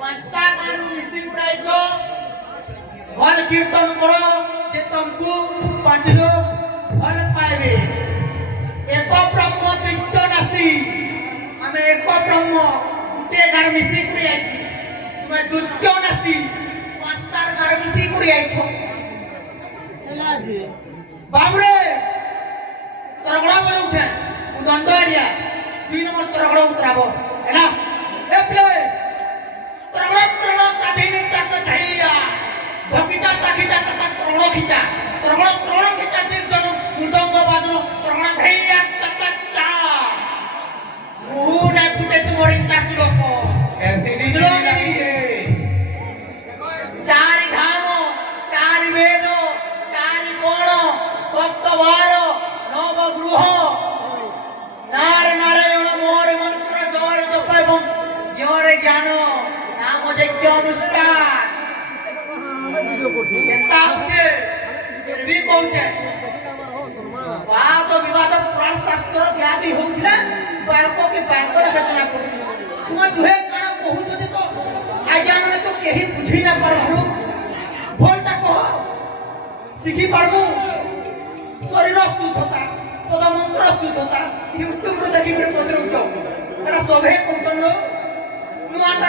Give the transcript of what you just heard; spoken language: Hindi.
पांचटा गानु मिसी गुड़ाइछो भल कीर्तन करो जे तुमको पांच लोग भल पाइबे एक ब्रह्म द्वितीय नासी हमें एक ब्रह्म गुटे गार मिसी गुड़ाइछि तुम्हें द्वितीय नासी पांचटा गार मिसी गुड़ाइछो ହେଲା ଯେ बाबरे तरगड़ा बजाउछे उदंड एरिया 2 नंबर तरगड़ा उतराबो हैना ए प्ले तरगड़ा तरगड़ा ताठीनी तक धैया धकिटा ताकिटा तक तरगड़ा खिचा तरगड़ा तरगड़ा खिचा देख जनु मृदंग बाजो तरगड़ा धैया तक ता मुने पुटे तुमरी तासु लोक ऐसे नहीं चलेगी चारि धाम चारि वेद चारि कोण सप्तवार नव गृह नारे नारायण मोर मंत्र जोर जप एवं जोरे ज्ञान नाम यज्ञ अनुष्ठान केता होचे भी पहुंचे वाद विवाद पुराण शास्त्र इत्यादि होउथिला बारको के बारको घटना पड़सी तुम दुहे कण कहउछ तो आज्ञा माने तो केही बुझी ना पारबु भोलटा कह शिखी पारबु शरीर शुद्धता पद मंत्र शुद्धता यूट्यूब रे देखि करे पचरउछ एटा सभे कहउछन नुआटा